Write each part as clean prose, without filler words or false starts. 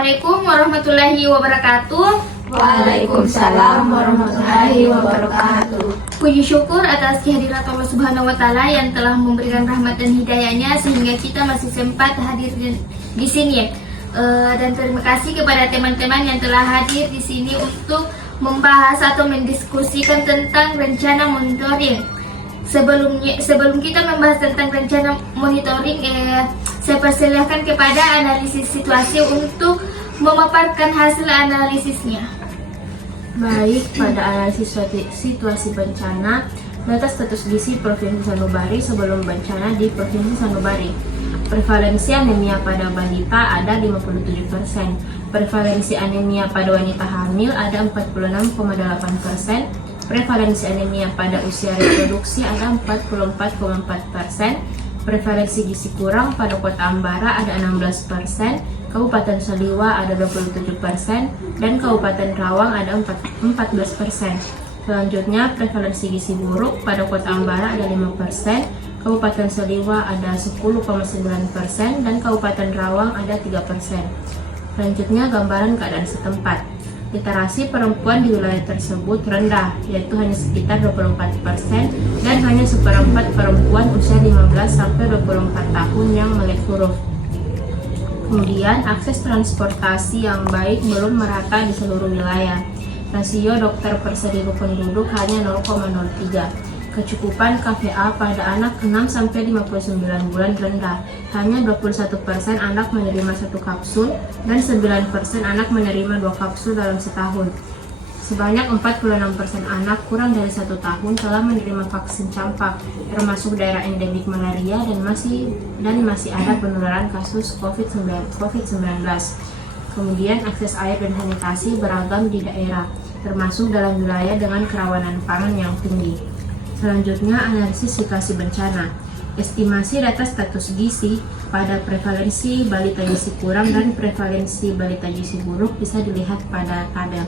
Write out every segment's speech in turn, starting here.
Assalamualaikum warahmatullahi wabarakatuh. Waalaikumsalam warahmatullahi wabarakatuh. Puji syukur atas kehadirat Allah Subhanahu wa Ta'ala yang telah memberikan rahmat dan hidayahnya sehingga kita masih sempat hadir di sini. Dan terima kasih kepada teman-teman yang telah hadir di sini untuk membahas atau mendiskusikan tentang rencana monitoring. Sebelum kita membahas tentang rencana monitoring, saya persilahkan kepada analisis situasi untuk memaparkan hasil analisisnya. Baik, pada analisis situasi bencana, data status gizi Provinsi Sanubari sebelum bencana di Provinsi Sanubari. Prevalensi anemia pada balita ada 57%, prevalensi anemia pada wanita hamil ada 46,8%, prevalensi anemia pada usia reproduksi ada 44,4%, prevalensi gizi kurang pada Kota Ambara ada 16%, Kabupaten Saliwa ada 27%, dan Kabupaten Rawang ada 14%. Selanjutnya, prevalensi gizi buruk pada Kota Ambara ada 5%, Kabupaten Saliwa ada 10,9%, dan Kabupaten Rawang ada 3%. Selanjutnya, gambaran keadaan setempat. Literasi perempuan di wilayah tersebut rendah, yaitu hanya sekitar 24%, dan hanya seperempat perempuan usia 15-24 tahun yang melek huruf. Kemudian, akses transportasi yang baik belum merata di seluruh wilayah. Rasio dokter per 1000 penduduk hanya 0,03. Kecukupan KVA pada anak 6-59 bulan rendah. Hanya 21% anak menerima 1 kapsul dan 9% anak menerima 2 kapsul dalam setahun. Sebanyak 46% anak kurang dari 1 tahun telah menerima vaksin campak, termasuk daerah endemik malaria dan masih ada penularan kasus COVID-19. Kemudian akses air dan sanitasi beragam di daerah, termasuk dalam wilayah dengan kerawanan pangan yang tinggi. Selanjutnya, analisis situasi bencana. Estimasi data status gizi pada prevalensi balita gizi kurang dan prevalensi balita gizi buruk bisa dilihat pada tabel.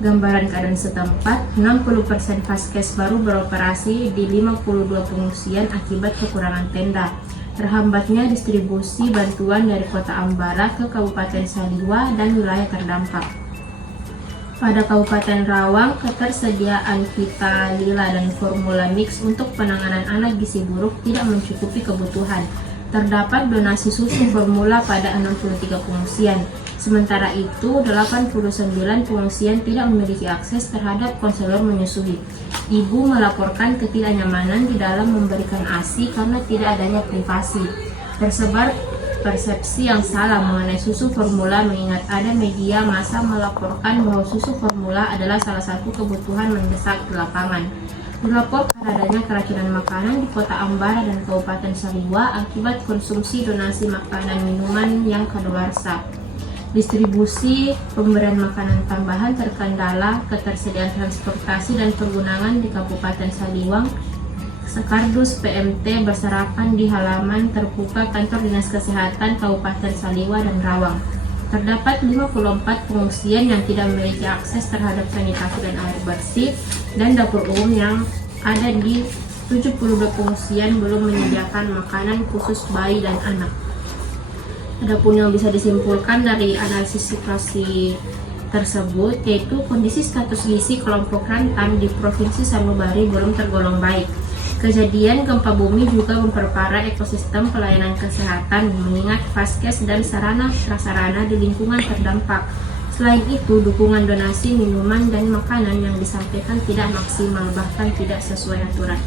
Gambaran keadaan setempat, 60% vaskes baru beroperasi di 52 pengungsian akibat kekurangan tenda. Terhambatnya distribusi bantuan dari Kota Ambara ke Kabupaten Saliwa dan wilayah terdampak. Pada Kabupaten Rawang, ketersediaan Vita Lila dan formula mix untuk penanganan anak gizi buruk tidak mencukupi kebutuhan. Terdapat donasi susu formula pada 63 pengungsian. Sementara itu, 89 pengungsian tidak memiliki akses terhadap konselor menyusui. Ibu melaporkan ketidaknyamanan di dalam memberikan ASI karena tidak adanya privasi. Tersebar persepsi yang salah mengenai susu formula mengingat ada media massa melaporkan bahwa susu formula adalah salah satu kebutuhan mendesak di lapangan. Dilaporkan adanya keracunan makanan di Kota Ambara dan Kabupaten Saliwa akibat konsumsi donasi makanan minuman yang kadaluarsa. Distribusi pemberian makanan tambahan terkendala ketersediaan transportasi dan pergudangan di Kabupaten Saliwang. Sekardus PMT berserakan di halaman terbuka kantor Dinas Kesehatan Kabupaten Saliwa dan Rawang. Terdapat 54 pengungsian yang tidak memiliki akses terhadap sanitasi dan air bersih, dan dapur umum yang ada di 72 pengungsian belum menyediakan makanan khusus bayi dan anak. Adapun yang bisa disimpulkan dari analisis situasi tersebut, yaitu kondisi status gizi kelompok rentan di Provinsi Sanubari belum tergolong baik. Kejadian gempa bumi juga memperparah ekosistem pelayanan kesehatan mengingat vaskes dan sarana-prasarana di lingkungan terdampak. Selain itu, dukungan donasi minuman dan makanan yang disampaikan tidak maksimal, bahkan tidak sesuai aturan.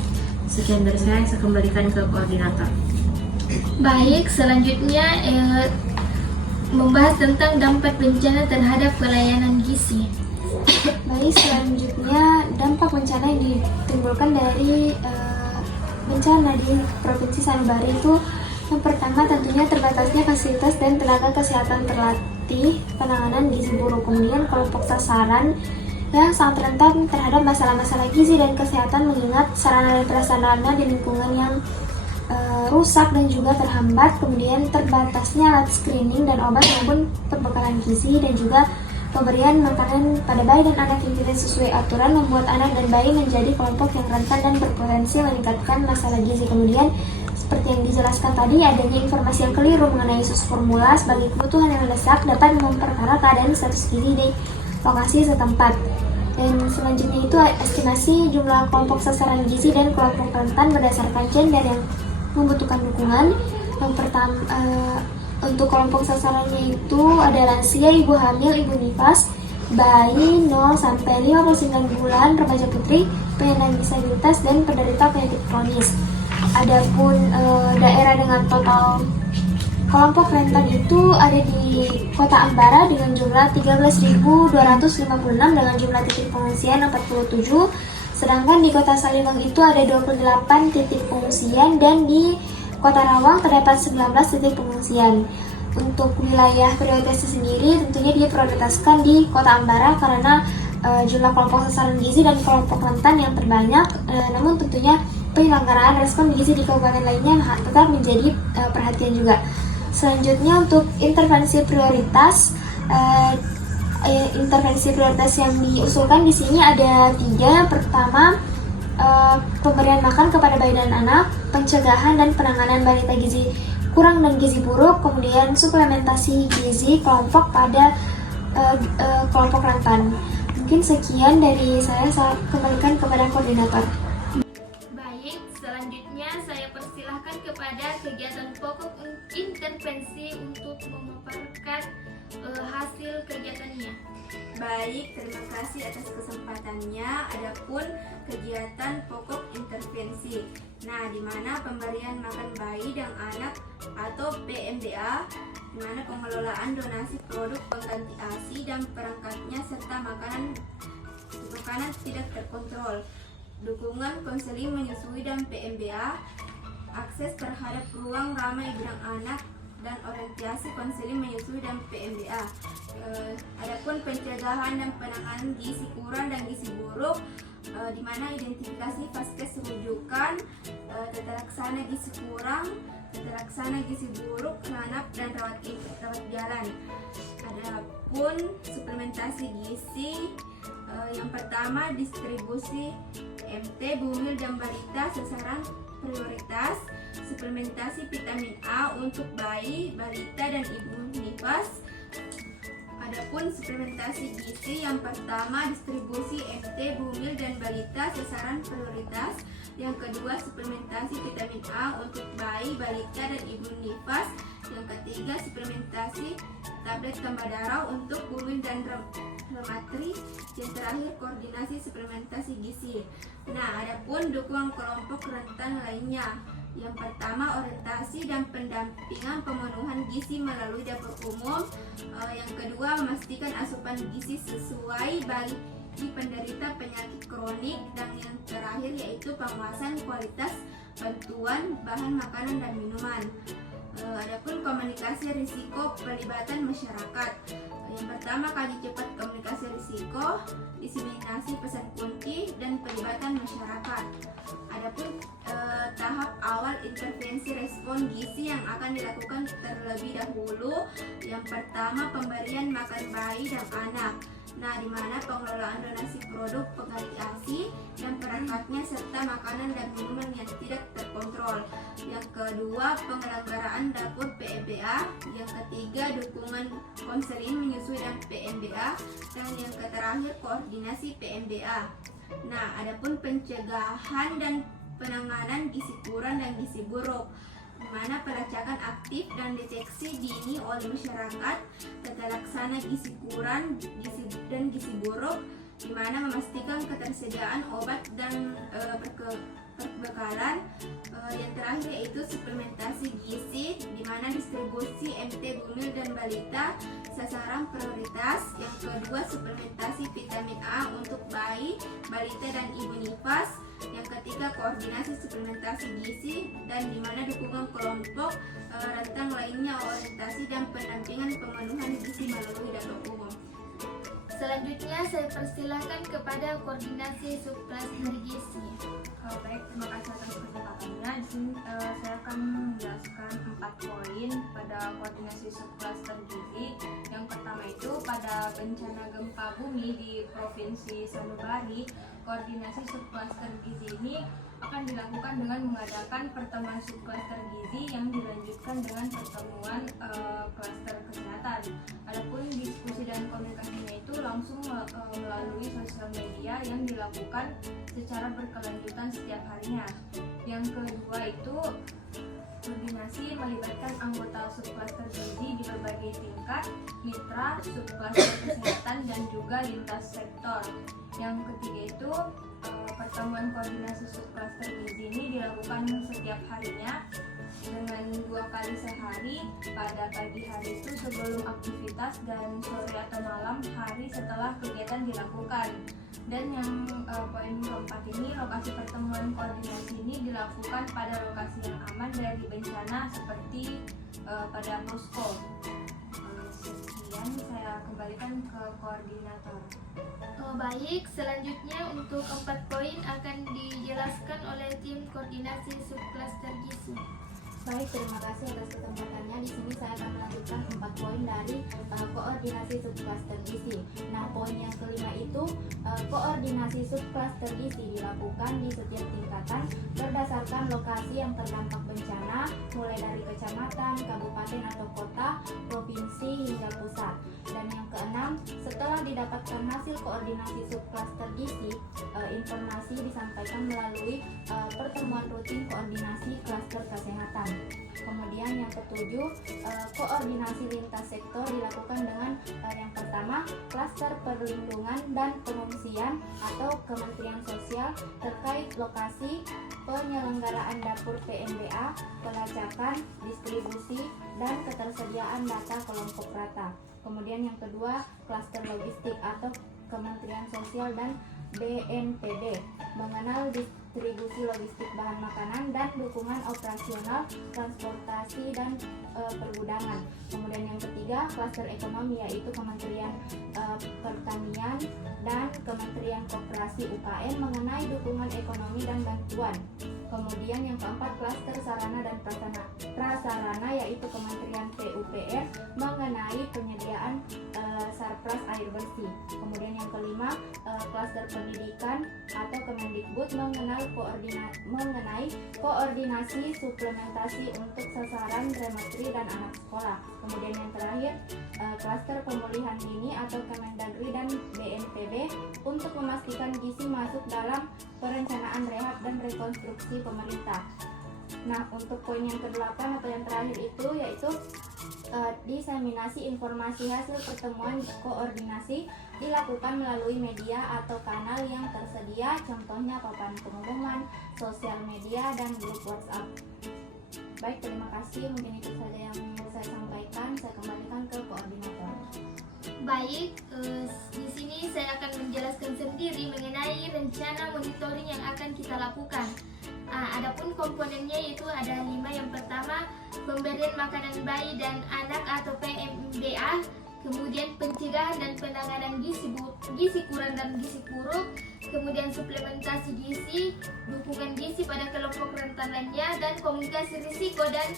Sekian dari saya kembalikan ke koordinator. Baik, selanjutnya membahas tentang dampak bencana terhadap pelayanan gizi. Baik, selanjutnya dampak bencana yang ditimbulkan dari bencana di Provinsi Sanubari itu yang pertama tentunya terbatasnya fasilitas dan tenaga kesehatan terlatih penanganan gizi buruk. Kemudian kelompok sasaran yang sangat rentan terhadap masalah-masalah gizi dan kesehatan mengingat sarana dan prasarana di lingkungan yang rusak dan juga terhambat. Kemudian terbatasnya alat screening dan obat maupun perbekalan gizi dan juga pemberian makanan pada bayi dan anak yang tidak sesuai aturan membuat anak dan bayi menjadi kelompok yang rentan dan berpotensi meningkatkan masalah gizi. Kemudian Seperti yang dijelaskan tadi, adanya informasi yang keliru mengenai sus formula sebagai kebutuhan yang mendesak dapat memperparah keadaan status gizi di lokasi setempat. Dan selanjutnya itu estimasi jumlah kelompok sasaran gizi dan kelompok rentan berdasarkan gender yang membutuhkan dukungan. Yang pertama, untuk kelompok sasarannya itu ada lansia, ibu hamil, ibu nifas, bayi 0 sampai 59 bulan, remaja putri, penyandang disabilitas, dan penderita penyakit kronis. Adapun daerah dengan total kelompok rentan itu ada di Kota Ambara dengan jumlah 13.256 dengan jumlah titik pengungsian 47, sedangkan di Kota Salimang itu ada 28 titik pengungsian dan di Kota Rawang terdapat 19 titik pengungsian. Untuk wilayah prioritasnya sendiri tentunya dia prioritaskan di Kota Ambara karena jumlah kelompok sasaran gizi dan kelompok rentan yang terbanyak, namun tentunya penyelenggaraan respon gizi di kabupaten lainnya tetap menjadi perhatian juga. Selanjutnya untuk intervensi prioritas yang diusulkan di sini ada 3. Yang pertama, pemberian makan kepada bayi dan anak, pencegahan dan penanganan balita gizi kurang dan gizi buruk, kemudian suplementasi gizi kelompok pada kelompok rentan. Mungkin sekian dari saya kembalikan kepada koordinator. Baik, selanjutnya saya persilahkan kepada kegiatan pokok intervensi untuk memaparkan hasil kegiatannya. Baik, terima kasih atas kesempatannya. Adapun kegiatan pokok intervensi. Nah, di mana pemberian makan bayi dan anak atau PMDA, di mana pengelolaan donasi produk pengganti ASI dan perangkatnya serta makanan tidak terkontrol, dukungan konseling menyusui dan PMDA, akses terhadap ruang ramai bidang anak dan orientasi konseling menyusui dan PMDA. Adapun pencegahan dan penanganan gizi kurang dan gizi buruk, di mana identifikasi vaskes rujukan, tata laksana gizi kurang, tata laksana gizi buruk, ranap dan rawat jalan. Adapun suplementasi gizi, yang pertama distribusi MT Bumil dan balita sasaran prioritas, suplementasi vitamin A untuk bayi, balita dan ibu nifas. Adapun suplementasi gizi, yang pertama distribusi MT Bumil dan balita sasaran prioritas, yang kedua suplementasi vitamin A untuk bayi, balita dan ibu nifas, yang ketiga suplementasi tablet tambah darah untuk purwin dan rematri, yang terakhir koordinasi suplementasi gizi. Nah, adapun dukungan kelompok rentan lainnya, yang pertama orientasi dan pendampingan pemenuhan gizi melalui dapur umum, yang kedua memastikan asupan gizi sesuai bagi penderita penyakit kronik, dan yang terakhir yaitu penguasaan kualitas bantuan bahan makanan dan minuman. Adapun komunikasi risiko pelibatan masyarakat, yang pertama kaji cepat komunikasi risiko, diseminasi pesan kunci dan pelibatan masyarakat. Adapun tahap awal intervensi respon gizi yang akan dilakukan terlebih dahulu, yang pertama pemberian makan bayi dan anak. Nah, di mana pengelolaan donasi produk pengganti ASI dan perangkatnya serta makanan dan minuman yang tidak terkontrol. Yang kedua, penyelenggaraan dapur PMBA. Yang ketiga, dukungan konseling menyusui dan PMBA. Dan yang terakhir, koordinasi PMBA. Nah, adapun pencegahan dan penanganan gizi kurang dan gizi buruk, di mana pelacakan aktif dan deteksi dini oleh masyarakat, tata laksana gizi kurang dan gizi buruk, di mana memastikan ketersediaan obat dan perbekalan. Yang terakhir yaitu suplementasi gizi, di mana distribusi MT Bumil dan balita sasaran prioritas. Yang kedua suplementasi vitamin A untuk bayi, balita dan ibu nifas. Yang ketiga koordinasi suplementasi gizi, dan di mana dukungan kelompok rentan lainnya orientasi dan pendampingan pemenuhan gizi melalui dapur umum. Selanjutnya saya persilahkan kepada koordinasi subklaster gizi. Baik, terima kasih atas kesempatannya. Di sini saya akan menjelaskan 4 poin pada koordinasi subklaster gizi. Yang pertama itu pada bencana gempa bumi di Provinsi Sanubari, koordinasi subklaster gizi ini akan dilakukan dengan mengadakan pertemuan subklaster gizi yang dilanjutkan dengan pertemuan klaster kesehatan. Adapun diskusi dan komunikasinya itu langsung melalui sosial media yang dilakukan secara berkelanjutan setiap harinya. Yang kedua itu koordinasi melibatkan anggota subklaster gizi di berbagai tingkat, mitra, subklaster kesehatan, dan juga lintas sektor. Yang ketiga itu pertemuan koordinasi subklaster gizi ini dilakukan setiap harinya dengan 2 kali sehari, pada pagi hari itu sebelum aktivitas dan sore atau malam hari setelah kegiatan dilakukan. Dan yang poin keempat ini, lokasi pertemuan koordinasi ini dilakukan pada lokasi yang aman dari bencana seperti pada posko. Sekian, saya kembalikan ke koordinator. Baik, selanjutnya untuk 4 poin akan dijelaskan oleh tim koordinasi subklaster gizi. Baik, terima kasih atas kesempatannya. Di sini saya akan melanjutkan 4 poin dari koordinasi subklaster gizi. Nah, poin yang kelima itu koordinasi subklaster gizi dilakukan di setiap tingkatan berdasarkan lokasi yang terdampak bencana, mulai dari kecamatan, kabupaten atau kota, provinsi hingga pusat. Dan yang keenam, setelah didapatkan hasil koordinasi subklaster gizi, informasi disampaikan melalui pertemuan rutin koordinasi klaster kesehatan. Kemudian yang ketujuh, koordinasi lintas sektor dilakukan dengan yang pertama, klaster perlindungan dan pengungsian atau Kementerian Sosial terkait lokasi penyelenggaraan dapur PMBA, pelacakan, distribusi, dan ketersediaan data kelompok rata. Kemudian yang kedua, klaster logistik atau Kementerian Sosial dan BNPB mengenal distribusi logistik bahan makanan dan dukungan operasional transportasi dan pergudangan. Kemudian yang ketiga, klaster ekonomi yaitu Kementerian Pertanian dan Kementerian Koperasi UKM mengenai dukungan ekonomi dan bantuan. Kemudian yang keempat, klaster sarana dan prasarana yaitu Kementerian PUPR mengenai penyediaan sarpras air bersih. Kemudian yang kelima, klaster pendidikan atau Kemendikbud mengenai koordinasi suplementasi untuk sasaran remetri dan anak sekolah. Kemudian yang terakhir, klaster pemulihan dini atau Kemendagri dan BNPB untuk memastikan gizi masuk dalam perencanaan rehab dan rekonstruksi pemerintah. Nah, untuk poin yang ke-8 atau yang terakhir itu yaitu diseminasi informasi hasil pertemuan koordinasi dilakukan melalui media atau kanal yang tersedia, contohnya papan pengumuman, sosial media, dan grup WhatsApp. Baik, terima kasih. Mungkin itu saja yang mau saya sampaikan. Saya kembalikan ke koordinator. Baik, di sini saya akan menjelaskan sendiri mengenai rencana monitoring yang akan kita lakukan. Adapun komponennya itu ada 5. Yang pertama, pemberian makanan bayi dan anak atau PMBA, kemudian pencegahan dan penanganan gizi kurang dan gizi buruk, kemudian suplementasi gizi, dukungan gizi pada kelompok rentan lainnya, dan komunikasi risiko dan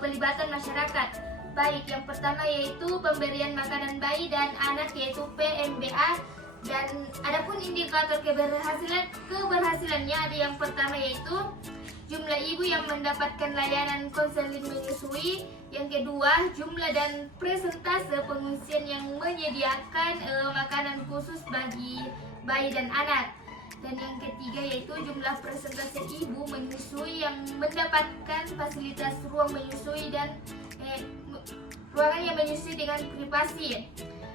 pelibatan masyarakat. Baik, yang pertama yaitu pemberian makanan bayi dan anak yaitu PMBA. Dan adapun indikator keberhasilannya ada yang pertama yaitu jumlah ibu yang mendapatkan layanan konseling menyusui, yang kedua jumlah dan presentase pengungsian yang menyediakan makanan khusus bagi bayi dan anak, dan yang ketiga yaitu jumlah presentase ibu menyusui yang mendapatkan fasilitas ruang menyusui dan ruangan yang menyusui dengan privasi.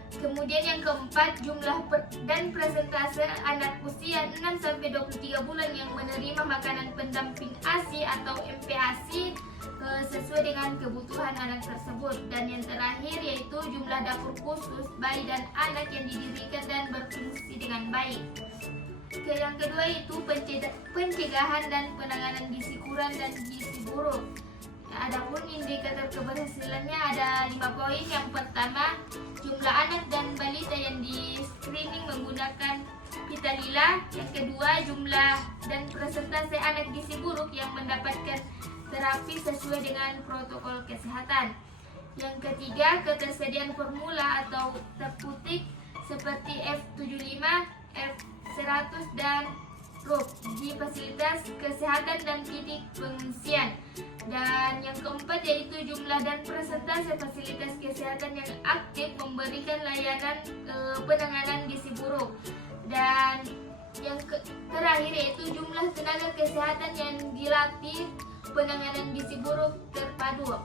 Kemudian yang keempat, jumlah dan presentase anak usia 6-23 bulan yang menerima makanan pendamping ASI atau MPASI sesuai dengan kebutuhan anak tersebut. Dan yang terakhir yaitu jumlah dapur khusus bayi dan anak yang didirikan dan berfungsi dengan baik. Yang kedua itu pencegahan dan penanganan gizi kurang dan gizi buruk. Adapun indikator keberhasilannya ada 5 poin. Yang pertama, jumlah anak dan balita yang di screening menggunakan pita lila. Yang kedua, jumlah dan persentase anak gizi buruk yang mendapatkan terapi sesuai dengan protokol kesehatan. Yang ketiga, ketersediaan formula atau terputik seperti F75, F100 dan mikrop di fasilitas kesehatan dan klinik pengungsian. Dan yang keempat yaitu jumlah dan persentase fasilitas kesehatan yang aktif memberikan layanan penanganan gizi buruk. Dan yang terakhir yaitu jumlah tenaga kesehatan yang dilatih penanganan gizi buruk terpadu.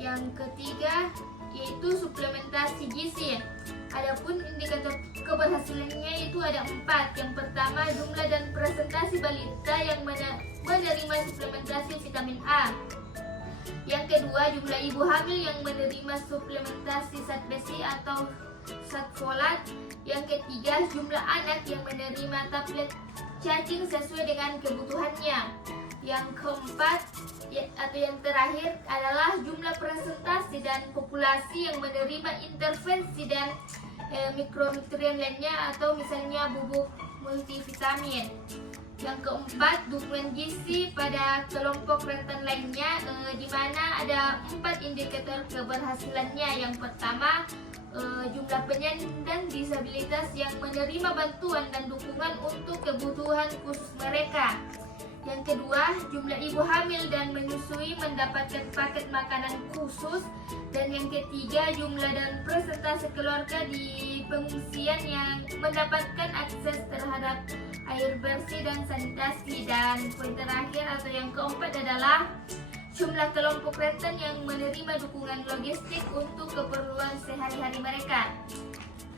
Yang ketiga yaitu suplementasi gizi. Adapun indikator keberhasilannya itu ada 4. Yang pertama, jumlah dan presentasi balita yang menerima suplementasi vitamin A. Yang kedua, jumlah ibu hamil yang menerima suplementasi zat besi atau zat folat. Yang ketiga, jumlah anak yang menerima tablet cacing sesuai dengan kebutuhannya. Yang keempat atau yang terakhir adalah jumlah presentasi dan populasi yang menerima intervensi dan mikronutrien lainnya atau misalnya bubuk multivitamin. Yang keempat, dukungan gizi pada kelompok rentan lainnya, di mana ada 4 indikator keberhasilannya. Yang pertama, jumlah penyandang disabilitas yang menerima bantuan dan dukungan untuk kebutuhan khusus mereka. Yang kedua, jumlah ibu hamil dan menyusui mendapatkan paket makanan khusus. Dan yang ketiga, jumlah dan persentase keluarga di pengungsian yang mendapatkan akses terhadap air bersih dan sanitasi. Dan poin terakhir atau yang keempat adalah jumlah kelompok rentan yang menerima dukungan logistik untuk keperluan sehari-hari mereka.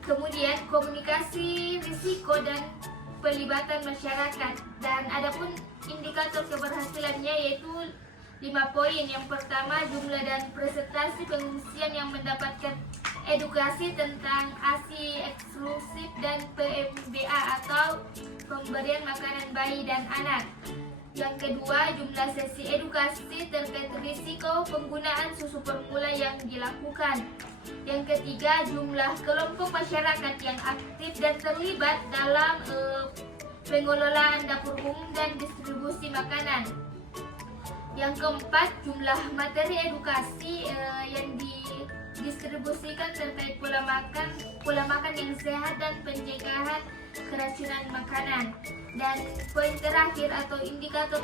Kemudian komunikasi risiko dan pelibatan masyarakat. Dan adapun indikator keberhasilannya yaitu 5 poin. Yang pertama, jumlah dan presentasi pengungsian yang mendapatkan edukasi tentang ASI eksklusif dan PMBA atau pemberian makanan bayi dan anak. Yang kedua, jumlah sesi edukasi terkait risiko penggunaan susu formula yang dilakukan. Yang ketiga, jumlah kelompok masyarakat yang aktif dan terlibat dalam pengelolaan dapur umum dan distribusi makanan. Yang keempat, jumlah materi edukasi yang didistribusikan terkait pola makan yang sehat dan pencegahan keracunan makanan. Dan poin terakhir atau indikator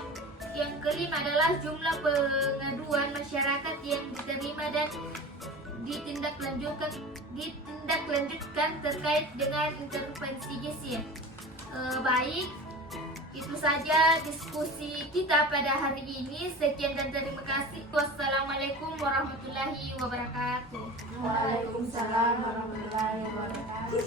yang kelima adalah jumlah pengaduan masyarakat yang diterima dan ditindaklanjutkan terkait dengan intervensi gizi. Baik, itu saja diskusi kita pada hari ini. Sekian dan terima kasih. Wassalamualaikum warahmatullahi wabarakatuh. Waalaikumsalam warahmatullahi wabarakatuh.